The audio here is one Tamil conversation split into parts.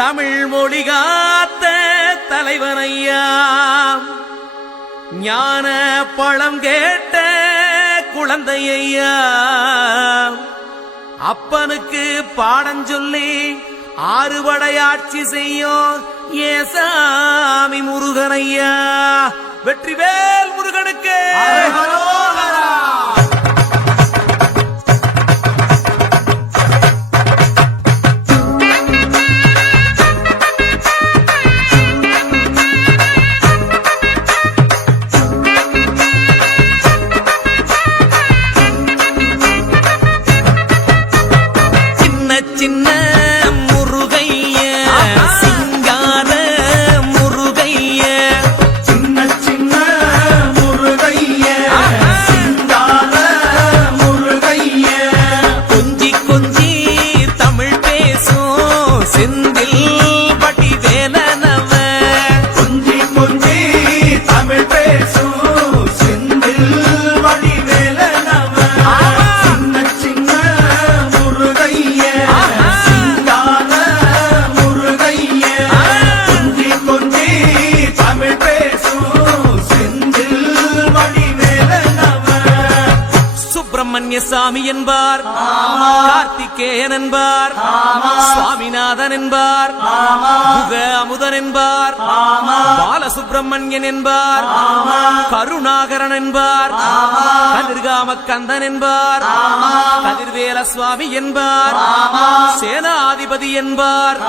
தமிழ் மொழி காத்த தலைவனையா, ஞான பழம் கேட்ட குழந்தையா, அப்பனுக்கு பாடம் சொல்லி ஆறுபடையாட்சி செய்யும் ஏசாமி முருகனையா. வெற்றிவேல் முருகனுக்கு சின்ன முருகைய, சிங்கார முருகைய, சின்ன சின்ன முருகைய, சிங்கார முருகைய, கொஞ்சி கொஞ்சி தமிழ் பேசும் செந்தில் பட்டி வேலனவ, கொஞ்சி கொஞ்சி தமிழ் பேசும் செந்தில் வடிவேலனவ. சின்ன சின்ன முருகைய, சிங்கார முருகைய, கொஞ்சி கொஞ்சி தமிழ் பேசும் செந்தில் வடிவேலனவ. சுப்பிரமணிய சாமி என்பார், கார்த்திகேயன் என்பார், சுவாமிநாதன் என்பார், முக அமுதன் என்பார், பாலசுப்பிரமணியன் என்பார், கருணாகரன் என்பார், கதிர்காம கந்தன் என்பார், கதிர்வேல சுவாமி என்பார், சேனாதிபதி என்பார்,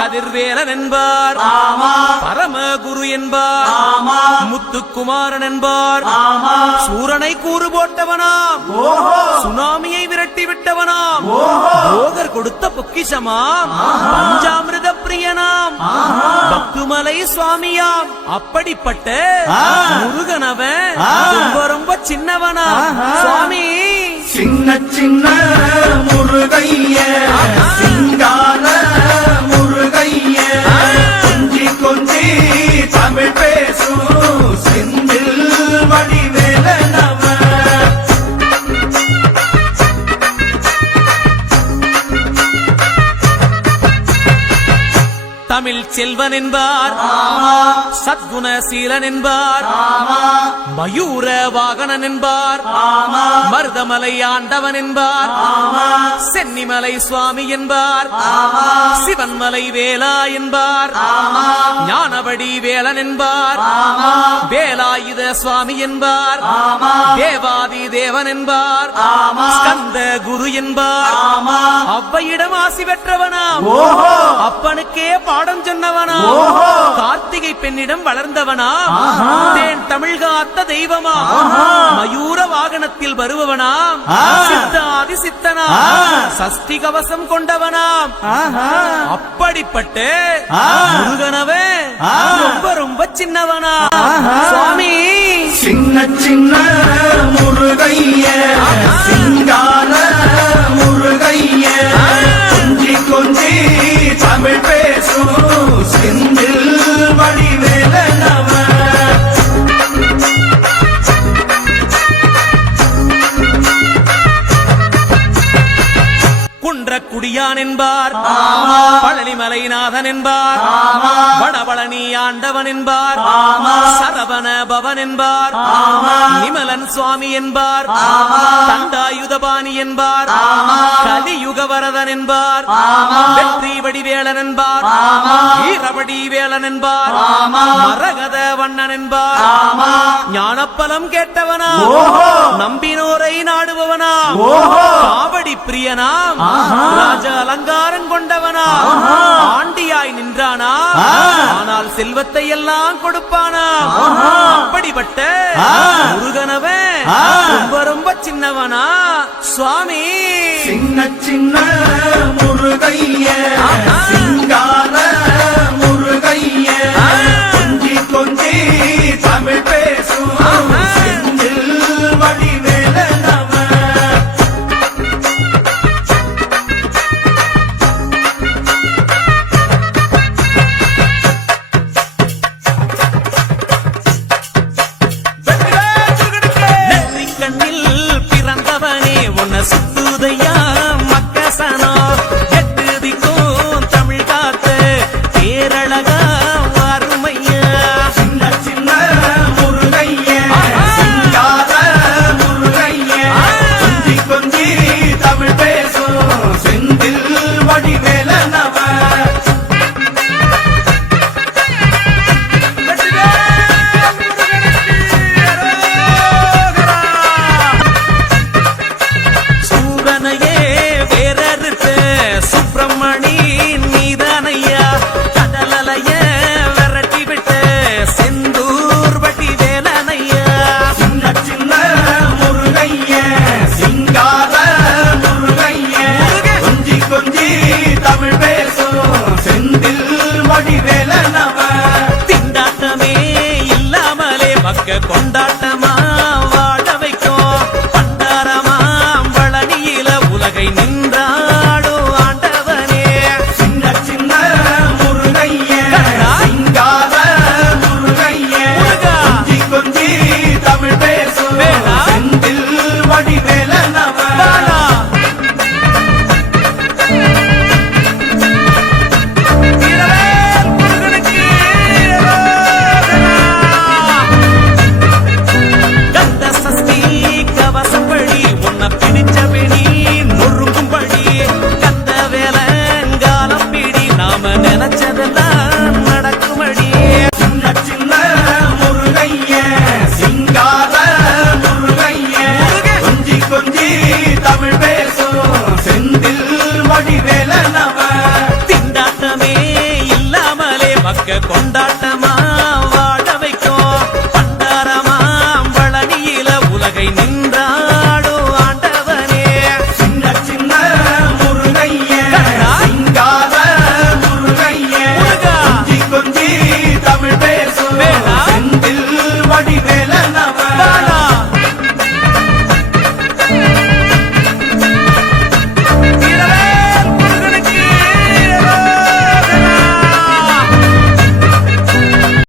கதிர்வேலன் என்பார், பரமகுரு என்பார், முத்துக்குமாரன் என்பார், சூரனை கூறு போட்டவனாம், சுனாமியை விரட்டி விட்டவனாம், போகர் கொடுத்த பொக்கிஷமாம், பஞ்சாமிர்த பிரியனாம், பக்துமலை சுவாமியாம். அப்படிப்பட்ட முருகனவன் ரொம்ப ரொம்ப சின்னவனா சுவாமி. சின்ன சின்ன முருகைய, சிங்கார முருகைய, கொஞ்சி கொஞ்சி தமிழ் பேசும் செந்தில் வடிவேலனவ. தமிழ் செல்வன் என்பார், சத்குணசீலன் என்பார், மயூர வாகனன் என்பார், மருதமலை ஆண்டவன் என்பார், சென்னிமலை சுவாமி என்பார், சிவன்மலை வேலா என்பார், ஞானவடி வேலன் என்பார், வேலாயுத சுவாமி என்பார், தேவாதி தேவன் என்பார், ஸ்கந்த குரு என்பார், அவ்வையிடம் ஆசி பெற்றவனாம், அப்பனுக்கே பாடம் சொன்னவனா, கார்த்திகை பெண்ணிடம் வளர்ந்தவனா, தேன் தமிழ் காத்த தெய்வமா, மயூர வாகனத்தில் வருபவனாம், சித்தாதி சித்தனா, சஷ்டி கவசம் கொண்டவனாம். அப்படிப்பட்ட முருகனவே ரொம்ப ரொம்ப சின்னவனா சுவாமி. சின்ன சின்ன முருகைய, சிங்கார முருகைய, கொஞ்சி கொஞ்சி தமிழ் பேசும் செந்தில் வடிவேலனவ. குன்றக்குடியான் என்பார், பழனிமலைநாதன் என்பார், வடபழனி ஆண்டவன் என்பார், சரவண பவன் என்பார், நிமலன் சுவாமி என்பார், தண்டாயுதபாணி என்பார், கலியுகவரதன் என்பார், வெற்றி வடிவேலன் என்பார், வீரவடி வேலன் என்பார், மரகத வண்ணன் என்பார், ஞானப்பலம் கேட்டவனா, நம்பினோரை நாடுபவனா, காவடி பிரியனாம், ராஜ அலங்காரம் கொண்டவனா, ஆண்டியாய் நின்றானா, ஆனால் செல்வத்தை எல்லாம் கொடுப்பானா. அப்படிப்பட்ட முருகனவன் ரொம்ப ரொம்ப சின்னவனா சுவாமி. சின்ன சின்ன முருகைய, சிங்கார முருகைய, கொஞ்சி கொஞ்சி தமிழ் பேசும் செந்தில் வடிவேலனவ. கண்ணில் பிறந்தவனே உன்னை சுத்துதையா மக்கசனோ, தமிழ் பேசும் செந்தில் வடிவேலனவ திண்டாட்டமே இல்லாமலே மக்க கொண்டாட